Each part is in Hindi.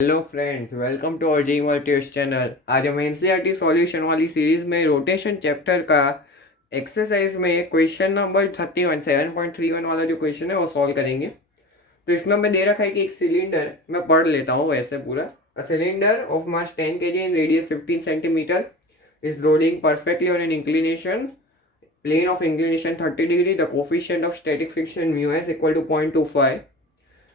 Hello friends, welcome to our G test channel. आज हम एनसीईआरटी सॉल्यूशन वाली सीरीज में रोटेशन चैप्टर का एक्सरसाइज में क्वेश्चन नंबर 31 7.31 वाला जो क्वेश्चन है वो सॉल्व करेंगे। तो इसमें हमें दे रखा है कि एक सिलेंडर, मैं पढ़ लेता हूँ वैसे पूरा। A cylinder of mass 10 kg in radius 15 centimetre is rolling perfectly on an inclination plane of inclination 30 degree. The coefficient of static friction mu s equal to 0.25।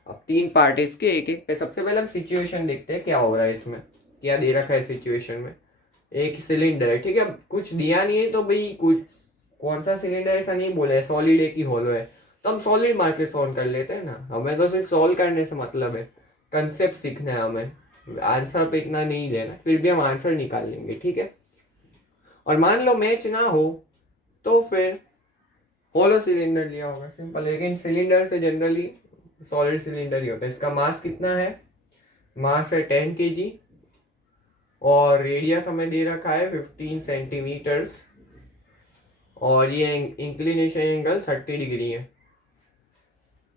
अब तीन पार्ट है इसके, एक एक पे। सबसे पहले हम सिचुएशन देखते हैं क्या हो रहा है इसमें, क्या दे रखा है सिचुएशन में। एक सिलेंडर है, ठीक है। कुछ दिया नहीं है तो भाई कुछ कौन सा सिलेंडर ऐसा नहीं बोला है, सॉलिड है कि होलो है, तो हम सॉलिड मार के सॉल्व कर लेते हैं ना। हमें तो सिर्फ सॉल्व करने से मतलब है, कंसेप्ट सीखना है हमें, आंसर पे इतना नहीं देना। फिर भी हम आंसर निकाल लेंगे, ठीक है। और मान लो मैच ना हो तो फिर होलो सिलेंडर लिया होगा, सिंपल। लेकिन सिलेंडर से जनरली सॉलिड सिलेंडर ही होता है। इसका मास कितना है? मास है 10 kg और रेडियस हमें दे रखा है 15 सेंटीमीटर्स और ये इंक्लिनेशन एंगल 30 डिग्री है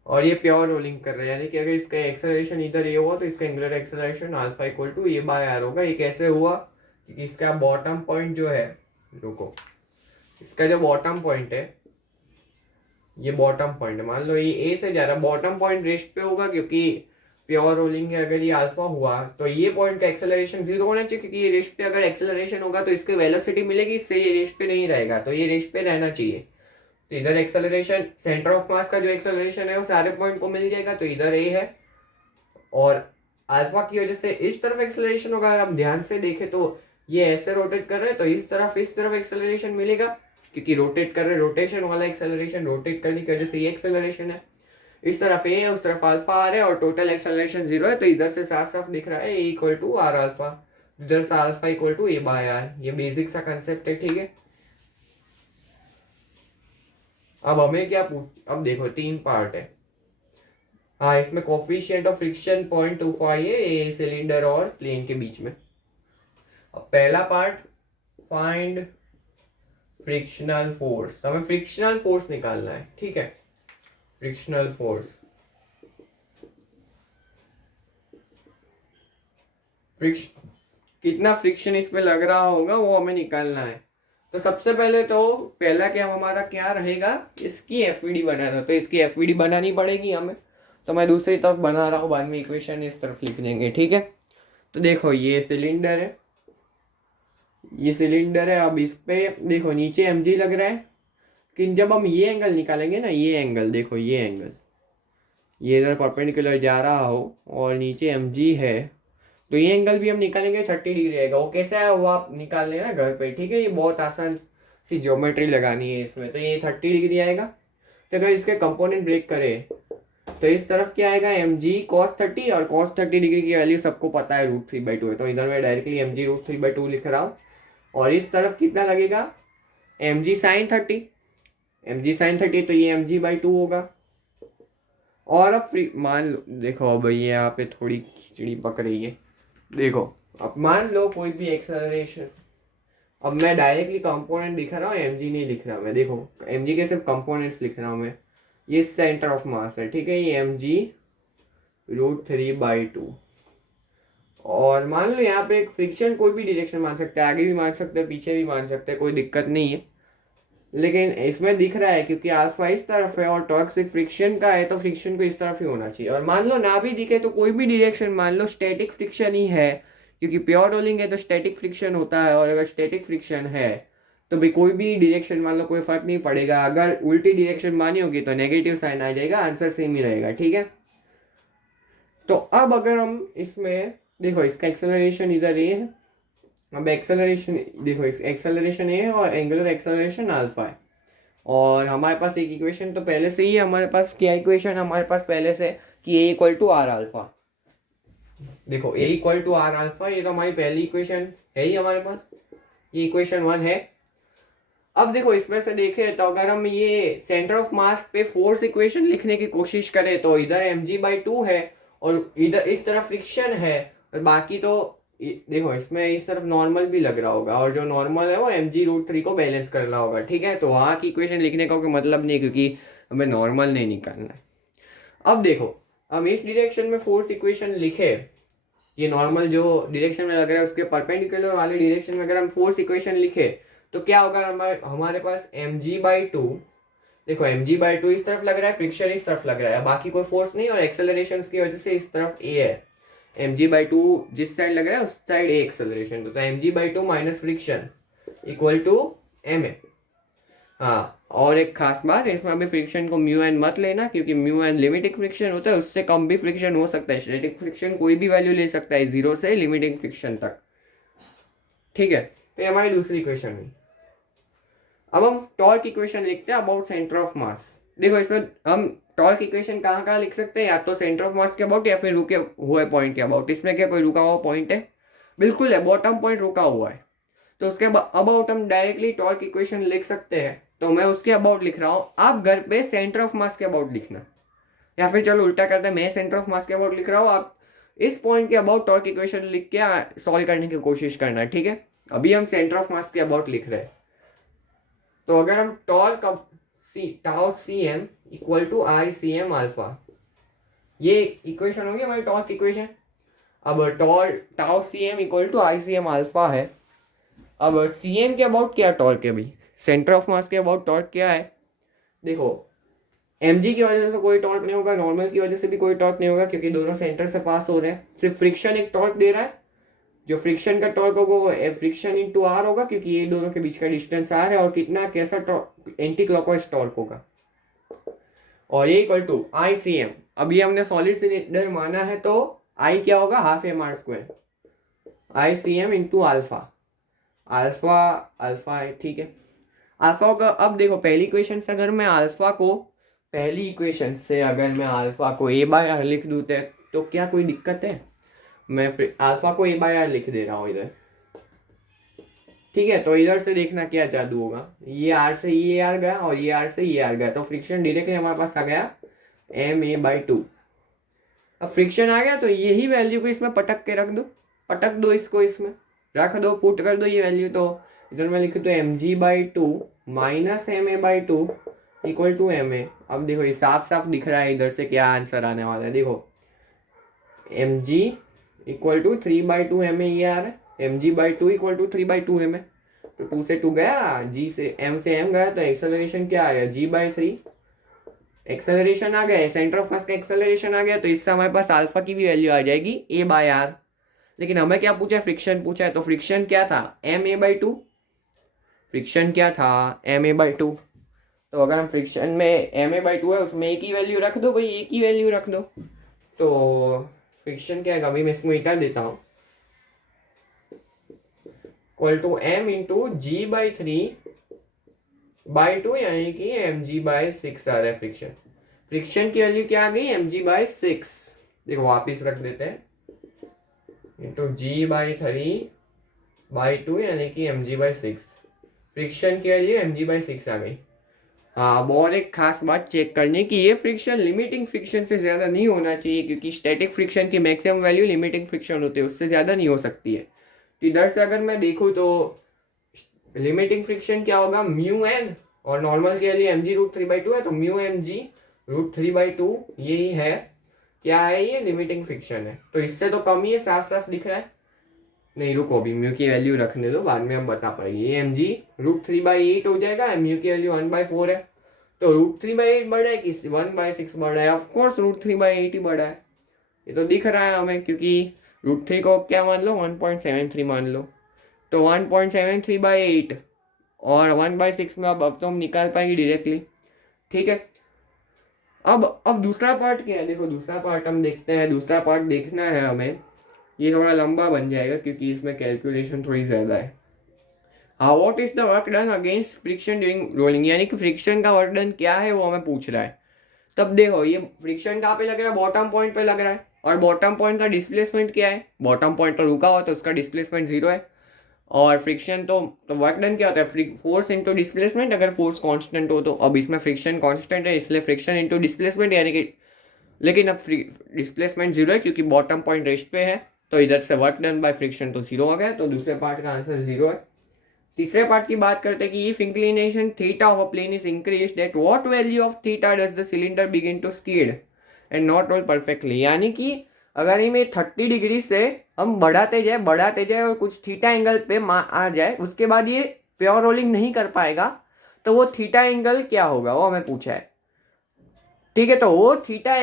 और ये प्योर रोलिंग कर रहा है। यानी कि अगर इसका एक्सेलरेशन इधर ये हुआ तो इसका angular acceleration alpha equal to ये बाय आर होगा। ये कैसे हुआ? क्योंकि इसका बॉटम पॉइंट जो है, रुको, इसका जो बॉटम पॉइंट है, ये बॉटम पॉइंट मान लो ये ए से जा रहा है, बॉटम पॉइंट रेस्ट पे होगा क्योंकि प्योर रोलिंग है। अगर ये अल्फा हुआ तो ये पॉइंट का एक्सेलरेशन जीरो होना चाहिए, क्योंकि ये रेस्ट पे अगर एक्सेलरेशन होगा तो इसके वेलोसिटी मिलेगी, इससे ये रेस्ट पे नहीं रहेगा, तो ये रेस्ट पे रहना चाहिए। तो इधर एक्सेलरेशन, सेंटर ऑफ मास का जो एक्सेलरेशन है वो सारे पॉइंट को मिल जाएगा, तो इधर ए है। और अल्फा की वजह से इस तरफ एक्सेलरेशन होगा। अगर हम ध्यान से देखें तो ये ऐसे रोटेट कर रहे हैं तो इस तरफ एक्सेलरेशन मिलेगा, क्योंकि रोटेट कर रहे, रोटेशन वाला एक्सेलरेशन, रोटेट करने की वजह से ये एक्सेलरेशन है। इस तरफ ए है, उस तरफ अल्फा आर है और टोटल एक्सेलरेशन जीरो है, तो इधर से साफ साफ दिख रहा है a equal to r alpha, इधर से alpha equal to a by r. ये बेसिक सा कंसेप्ट है, ठीक है। अब हमें क्या पूछ, अब देखो तीन पार्ट है। हाँ, इसमें कोफिशिएंट ऑफ फ्रिक्शन 0.25 है ये सिलेंडर और प्लेन के बीच में। अब पहला पार्ट, फाइंड फ्रिक्शनल फोर्स। हमें फ्रिक्शनल फोर्स निकालना है, ठीक है। फ्रिक्शनल फोर्स, फ्रिक्शन, कितना फ्रिक्शन इसमें लग रहा होगा वो हमें निकालना है। तो सबसे पहले तो पहला क्या हमारा क्या रहेगा, इसकी एफवीडी बनाना। तो इसकी एफवीडी बनानी पड़ेगी हमें, तो मैं दूसरी तरफ बना रहा हूँ, बाद में इक्वेशन इस तरफ लिख देंगे, ठीक है। तो देखो ये सिलेंडर है, ये सिलेंडर है। अब इस पे देखो नीचे mg लग रहा है, कि जब हम ये एंगल निकालेंगे ना, ये एंगल देखो, ये एंगल, ये इधर परपेंडिकुलर जा रहा हो और नीचे mg है, तो ये एंगल भी हम निकालेंगे 30 डिग्री आएगा। वो कैसा है वो आप निकाल लेना घर पे, ठीक है। ये बहुत आसान सी ज्योमेट्री लगानी है इसमें। तो ये 30 डिग्री आएगा। तो अगर इसके कंपोनेंट ब्रेक करें तो इस तरफ क्या आएगा, mg cos 30, और cos 30 डिग्री की वैल्यू सबको पता है √3/2 है, तो इधर मैं डायरेक्टली mg √3/2 लिख रहा हूँ। और इस तरफ कितना लगेगा, mg sin 30, mg sin 30, तो ये mg/2 होगा। और अब मान लो, देखो अब ये यहाँ पे थोड़ी खिचड़ी पक रही है। देखो अब मान लो कोई भी एक्सेलरेशन, अब मैं डायरेक्टली कंपोनेंट दिखा रहा हूँ, mg नहीं लिख रहा मैं। देखो mg के सिर्फ कंपोनेंट्स लिख रहा हूँ मैं। ये सेंटर ऑफ मास है, ठीक है, ये mg √3/2। और मान लो यहाँ पे एक फ्रिक्शन, कोई भी डायरेक्शन मान सकते हैं, आगे भी मान सकते हैं, पीछे भी मान सकते हैं, कोई दिक्कत नहीं है। लेकिन इसमें दिख रहा है क्योंकि अल्फा इस तरफ है और टॉक्सिक फ्रिक्शन का है, तो फ्रिक्शन को इस तरफ ही होना चाहिए। और मान लो ना भी दिखे तो कोई भी डायरेक्शन, मान लो स्टैटिक फ्रिक्शन ही है, क्योंकि प्योर रोलिंग है तो स्टैटिक फ्रिक्शन होता है। और अगर स्टैटिक फ्रिक्शन है तो भी कोई भी डायरेक्शन मान लो, कोई फर्क नहीं पड़ेगा। अगर उल्टी डायरेक्शन मानी होगी तो नेगेटिव साइन आ जाएगा, आंसर सेम ही रहेगा, ठीक है। तो अब अगर हम इसमें देखो, इसका एक्सेलरेशन इधर ये है। अब एक्सेलरेशन देखो, एक्सेलरेशन ये है और एंगुलर एक्सेलरेशन अल्फा है। और हमारे पास एक इक्वेशन तो पहले से ही है, हमारे पास क्या इक्वेशन हमारे पास पहले से, कि ए इक्वल टू आर अल्फा। देखो ए इक्वल टू आर अल्फा, ये तो हमारी पहली इक्वेशन है ही हमारे पास, ये इक्वेशन 1 है। अब देखो इसमें से देखें तो अगर हम ये सेंटर ऑफ मास पे फोर्स इक्वेशन लिखने की कोशिश करें तो इधर mg/2 है और इधर इस तरफ फ्रिक्शन है, और बाकी तो देखो इसमें इस तरफ नॉर्मल भी लग रहा होगा, और जो नॉर्मल है वो mg√3 को बैलेंस करना होगा, ठीक है। तो वहाँ की इक्वेशन लिखने का कोई मतलब नहीं, क्योंकि हमें नॉर्मल नहीं निकालना है। अब देखो, हम इस डायरेक्शन में फोर्स इक्वेशन लिखे ये नॉर्मल जो डायरेक्शन में लग रहा है उसके परपेंडिकुलर वाले डायरेक्शन में अगर हम फोर्स इक्वेशन लिखे तो क्या होगा, हमारे पास mg/2, देखो mg/2 इस तरफ लग रहा है, फ्रिक्शन इस तरफ लग रहा है, बाकी कोई फोर्स नहीं, और एक्सेलरेशन की वजह से इस तरफ a है। mg/2 जिस साइड लग रहा है उस साइड a एक्सेलरेशन, तो mg/2 minus friction equal to ma। हाँ, और एक खास बात, इसमें अभी फ्रिक्शन को म्यू एन मत लेना, क्योंकि म्यू एन लिमिटिंग फ्रिक्शन होता है, उससे कम भी फ्रिक्शन हो सकता है। स्टैटिक फ्रिक्शन कोई भी वैल्यू ले सकता है 0 से लिमिटिंग फ्रिक्शन तक। ठीक है, तो ये हमारी दूसरी इक्वेशन हुई। अब हम टॉर्क इक्वेशन लिखते हैं अबाउट सेंटर ऑफ मास। देखो इसमें हम टॉर्क इक्वेशन कहाँ कहाँ लिख सकते हैं, या तो सेंटर ऑफ मास के अबाउट या फिर रुके हुए पॉइंट के अबाउट। इसमें क्या कोई रुका हुआ पॉइंट है? बिल्कुल है, बॉटम पॉइंट रुका हुआ है, तो उसके अबाउट हम डायरेक्टली टॉर्क इक्वेशन लिख सकते हैं। तो मैं उसके अबाउट लिख रहा हूँ, आप घर पे सेंटर ऑफ मास के अबाउट लिखना, या फिर चलो उल्टा करते हैं, मैं सेंटर ऑफ मास के अबाउट लिख रहा हूँ, आप इस पॉइंट के अबाउट टॉर्क इक्वेशन लिख के सॉल्व करने की कोशिश करना है। ठीक है, अभी हम सेंटर ऑफ मास के अबाउट लिख रहे हैं। तो अगर हम torque tau c m equal to I c m alpha, ये इक्वेशन होगी हमारी टॉर्क इक्वेशन। अब tau c m equal to I c m alpha है। अब सी एम के अबाउट क्या टॉर्क है भाई, सेंटर ऑफ मास के अबाउट टॉर्क क्या है? देखो एम जी की वजह से कोई टॉर्क नहीं होगा, नॉर्मल की वजह से भी कोई टॉर्क नहीं होगा, क्योंकि दोनों सेंटर से पास हो रहे हैं। सिर्फ फ्रिक्शन एक टॉर्क दे रहा है, जो फ्रिक्शन का टॉर्क होगा वो फ्रिक्शन इंटू आर होगा, क्योंकि ये दोनों के बीच का डिस्टेंस आर है, और कितना कैसा एंटी क्लॉकवाइज टॉर्क होगा, और ये equal to I c m. अभी हमने सॉलिड सिलेंडर माना है, तो आई क्या होगा, half m r square, I c m into alpha. Alpha alpha है, ठीक है। अल्फा का अब देखो पहली इक्वेशन से अगर मैं अल्फा को पहली इक्वेशन से अगर मैं अल्फा को ए बाय आर लिख दूँ तो क्या कोई दिक्कत है? मैं फिर अल्फा को ए बाय आर लिख दे रहा हूँ इधर। ठीक है, तो इधर से देखना क्या जादू होगा, ये आर से ये आर गया और ये आर से ये आर गया, तो फ्रिक्शन डायरेक्टली हमारे पास आ गया ma/2। अब फ्रिक्शन आ गया तो यही वैल्यू को इसमें पटक के रख दो, पटक दो इसको, इसमें रख दो, पुट कर दो ये वैल्यू। तो इधर मैं लिखूँ तो mg/2 minus ma/2 equal to ma। अब देखो ये साफ साफ दिख रहा है इधर से क्या आंसर आने वाला है। देखो mg इक्वल टू 3/2 ma, ये आ रहा है mg/2 इक्वल टू 3/2 ma। तो 2 से 2 गया, g से m गया, तो एक्सेलरेशन क्या आया, g/3। एक्सेलरेशन आ गया, सेंटर ऑफ मास का एक्सेलरेशन आ गया, तो इससे हमारे पास अल्फा की भी वैल्यू आ जाएगी a/r। लेकिन हमें क्या पूछा है, फ्रिक्शन पूछा है, तो फ्रिक्शन क्या था, ma/2। फ्रिक्शन क्या था, ma/2। तो अगर हम फ्रिक्शन में ma/2 है उसमें एक ही वैल्यू रख दो भाई, एक ही वैल्यू रख दो। तो फ्रिक्शन क्या है, अभी मैं इसको मिटा देता हूँ, equal to m into g/3/2, यानी कि mg/6 आ रहा है फ्रिक्शन। फ्रिक्शन की वैल्यू क्या आ गई, mg/6। देखो वापिस रख देते हैं, इंटू g/3/2 यानी कि mg/6। फ्रिक्शन की वैल्यू mg/6 आ गई। हाँ, अब और एक खास बात चेक करने की, ये फ्रिक्शन लिमिटिंग फ्रिक्शन से ज़्यादा नहीं होना चाहिए, क्योंकि स्टैटिक फ्रिक्शन की मैक्सिमम वैल्यू लिमिटिंग फ्रिक्शन होती है, उससे ज़्यादा नहीं हो सकती है। तो इधर से अगर मैं देखूँ तो लिमिटिंग फ्रिक्शन क्या होगा, म्यू एन, और नॉर्मल के लिए mg√3/2 है, तो म्यू mg√3/2 यही है, क्या है ये, लिमिटिंग फ्रिक्शन है। तो इससे तो कम ही है, साफ साफ दिख रहा है। नहीं रुको, अभी म्यू की वैल्यू रखने दो, बाद में हम बता पाएंगे। ये mg√3/8 हो जाएगा, म्यू की वैल्यू 1/4 है, तो √3/8 बढ़ा है कि 1/6 बढ़ा है, ऑफकोर्स √3/8 ही बढ़ा है, ये तो दिख रहा है हमें, क्योंकि √3 को क्या मान लो, 1.73 मान लो, तो 1.73/8 और 1/6 में अब तो हम निकाल पाएंगे डायरेक्टली। ठीक है, अब दूसरा पार्ट क्या है, देखो दूसरा पार्ट हम देखते हैं। दूसरा पार्ट देखना है हमें, ये थोड़ा लंबा बन जाएगा क्योंकि इसमें कैलकुलेशन थोड़ी ज़्यादा है। What is the work done against friction during rolling, यानी कि फ्रिक्शन का वर्क डन क्या है वो हमें पूछ रहा है। तब देखो ये फ्रिक्शन कहाँ पे लग रहा है, बॉटम पॉइंट पे लग रहा है, और बॉटम पॉइंट का डिस्प्लेसमेंट क्या है, बॉटम पॉइंट पर रुका हुआ तो उसका डिस्प्लेसमेंट 0 है। और फ्रिक्शन तो वर्क डन क्या होता है, फोर्स इंटू डिस्प्लेसमेंट, अगर फोर्स कांस्टेंट हो तो। अब इसमें फ्रिक्शन कांस्टेंट है, इसलिए फ्रिक्शन इंटू डिस्प्लेसमेंट, यानी कि, लेकिन अब डिस्प्लेसमेंट 0 है क्योंकि बॉटम पॉइंट रेस्ट पे है, तो इधर से वर्क डन बाय फ्रिक्शन तो 0 हो गया, तो दूसरे पार्ट का आंसर 0 है। तीसरे पार्ट की बात करते हैं कि if inclination theta of a plane is increase, that what value of theta does the cylinder begin to skid and not roll perfectly, यानी कि अगर ही में 30 डिग्री से हम बढ़ाते जाए और कुछ थीटा एंगल पे आ जाए, उसके बाद ये प्योर रोलिंग नहीं कर पाएगा, तो वो थीटा एंगल क्या होगा वो हमें पूछा है। ठीक है, तो वो थीटा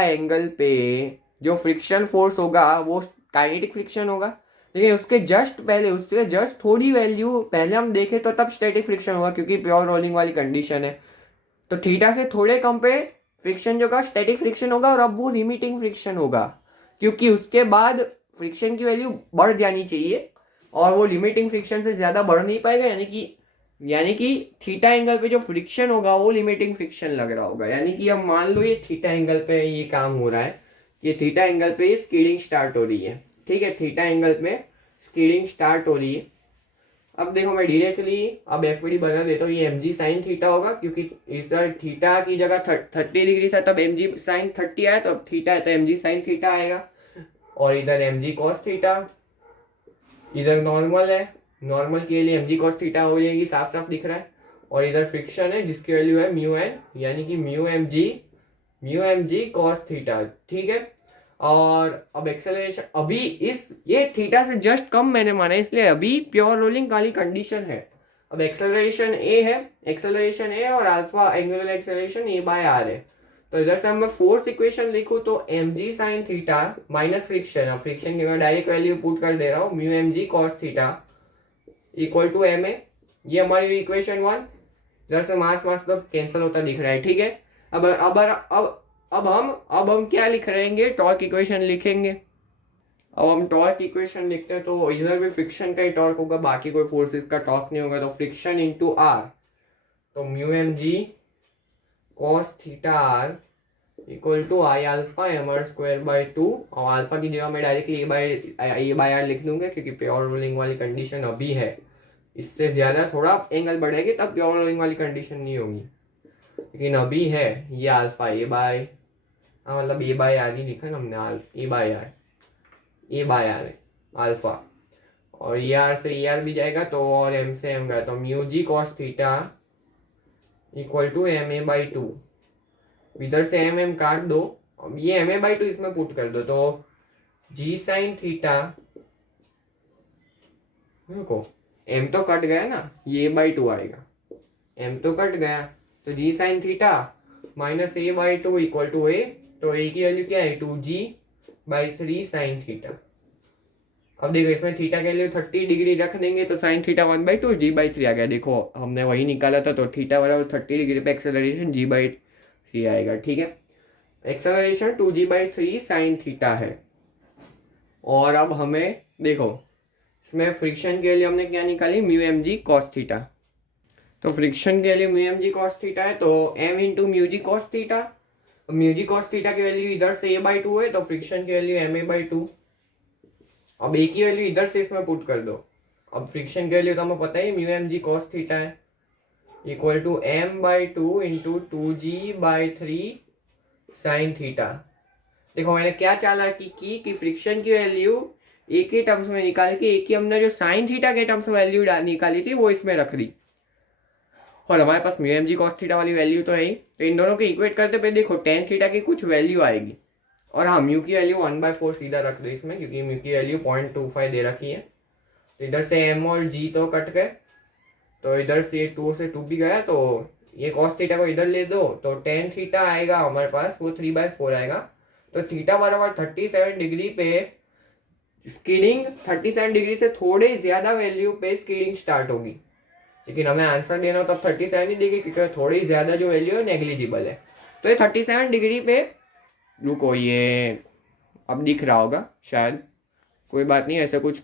एंगल पे जो फ्रिक्शन फोर्स होगा वो काइनेटिक फ्रिक्शन होगा। लेकिन उसके जस्ट थोड़ी वैल्यू पहले हम देखें तो तब स्टैटिक फ्रिक्शन होगा, क्योंकि प्योर रोलिंग वाली कंडीशन है। तो थीटा से थोड़े कम पे फ्रिक्शन जो का स्टैटिक फ्रिक्शन होगा, और अब वो लिमिटिंग फ्रिक्शन होगा, क्योंकि उसके बाद फ्रिक्शन की वैल्यू बढ़ जानी चाहिए और वो लिमिटिंग फ्रिक्शन से ज़्यादा बढ़ नहीं पाएगा। यानी कि थीटा एंगल पे जो फ्रिक्शन होगा वो लिमिटिंग फ्रिक्शन लग रहा होगा। यानी कि अब मान लो ये थीटा एंगल पे ये काम हो रहा है, ये थीटा एंगल पे स्कीडिंग स्टार्ट हो रही है। ठीक है, थीटा एंगल पे स्कीडिंग स्टार्ट हो रही है। अब देखो मैं डायरेक्टली अब एफडी बना देता हूँ, ये एम जी साइन थीटा होगा, क्योंकि इधर थीटा की जगह 30 डिग्री था तब एम जी साइन 30 आया, तो अब थीटा है तो एम जी साइन थीटा आएगा। और इधर एम जी कॉस थीटा, इधर नॉर्मल है, नॉर्मल के लिए एम जी कॉस थीटा हो जाएगी, साफ साफ दिख रहा है। और इधर फ्रिक्शन है जिसकी वैल्यू है म्यू एन, यानी कि mu m g cos theta. ठीक है, और अब एक्सेलरेशन अभी ये थीटा से जस्ट कम मैंने माना है, इसलिए अभी प्योर रोलिंग वाली कंडीशन है। अब एक्सेलरेशन ए और alpha angular acceleration a by r है। तो इधर से मैं फोर्स इक्वेशन लिखूं तो m g sine theta minus friction, अब फ्रिक्शन की मैं डायरेक्ट वैल्यू पुट कर दे रहा हूँ, mu m g cos theta equal to m a. ये हमारी इक्वेशन 1। इधर से मास तो कैंसिल होता दिख रहा है। ठीक है, अब हम क्या लिख रहेंगे, टॉर्क इक्वेशन लिखेंगे। अब हम टॉर्क इक्वेशन लिखते हैं तो इधर भी फ्रिक्शन का ही टॉर्क होगा, बाकी कोई फोर्सेस का टॉर्क नहीं होगा। तो फ्रिक्शन इंटू आर, तो mu m g cos theta r equal to I alpha m r square by 2, और अल्फा की जगह मैं डायरेक्टली ए बाई आर लिख दूंगा, क्योंकि प्योर रोलिंग वाली कंडीशन अभी है। इससे ज़्यादा थोड़ा एंगल बढ़ेगी तब प्योर रोलिंग वाली कंडीशन नहीं होगी, लेकिन अभी है ये अल्फा ए बाय, मतलब ए बाय आर ही लिखा ना हमने, ए बाय आर है अल्फा, और ए आर से ए आर भी जाएगा तो, और एम से एम गया तो mu g cos theta equal to m a by 2। इधर से एम काट दो, ये एम ए बाई 2 इसमें पुट कर दो, तो जी साइन थीटा, देखो एम तो कट गया ना, ये बाई 2 आएगा, एम तो कट गया, तो g sine theta minus a by 2 equal to a, तो ए की वैल्यू क्या है 2g बाई 3 साइन थीटा। अब देखो इसमें थीटा के लिए 30 डिग्री रख देंगे तो साइन थीटा 1/2 जी बाई 3 आ गया। देखो हमने वही निकाला था, तो थीटा बराबर 30 डिग्री पे एक्सेलरेशन जी बाई 3 आएगा। ठीक है, acceleration 2g by 3 sine theta है। और अब हमें देखो इसमें फ्रिक्शन के लिए हमने क्या निकाली, mu m g cos theta. तो फ्रिक्शन के लिए mu m g cos theta है, तो m into mu g cos theta. Mu g cos theta की वैल्यू इधर से ए बाई 2 है, तो फ्रिक्शन की वैल्यू एम ए बाई 2। अब ए की वैल्यू इधर से इसमें पुट कर दो। अब फ्रिक्शन की वैल्यू तो हमें पता ही mu m g cos theta है equal to m by 2 into 2g by 3 sine theta. देखो मैंने क्या चालाकी की फ्रिक्शन की वैल्यू एक ही टर्म्स में निकाल के, एक ही हमने जो साइन थीटा के टर्म्स में वैल्यू निकाली थी वो इसमें रख दी, और हमारे पास mu m g cos theta वाली वैल्यू तो है ही। तो इन दोनों को इक्वेट करते पे देखो टेन थीटा की कुछ वैल्यू आएगी, और हाँ म्यू की वैल्यू 1/4 सीधा रख दो इसमें, क्योंकि म्यू की वैल्यू 0.25 दे रखी है। तो इधर से एम और जी तो कट गए, तो इधर से 2 से 2 भी गया, तो ये कॉस थीटा को इधर ले दो, तो टेन थीटा आएगा हमारे पास, वो 3/4 आएगा। तो थीटा बराबर 37 डिग्री पे स्कीडिंग, 37 डिग्री से थोड़े ज़्यादा वैल्यू पे स्कीडिंग स्टार्ट होगी, लेकिन हमें आंसर देना हो तब 37 ही देगी, क्योंकि थोड़ी ज़्यादा जो वैल्यू है नेग्लिजिबल है। तो ये 37 डिग्री पे, रुको ये अब दिख रहा होगा शायद, कोई बात नहीं, ऐसा कुछ